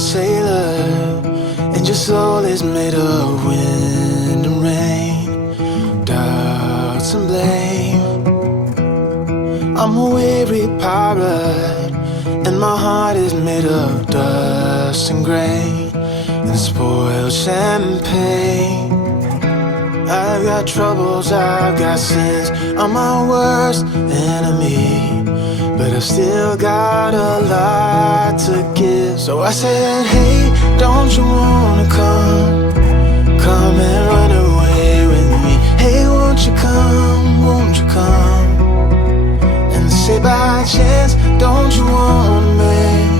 sailor, and your soul is made of wind and rain, doubts and blame. I'm a weary pirate, and my heart is made of dust and grain, and spoiled champagne. I've got troubles, I've got sins, I'm my worst enemy, but I've still got a lot to give. So I said, hey, don't you wanna come and run away with me? Hey, won't you come, won't you come? And say by chance, don't you want me?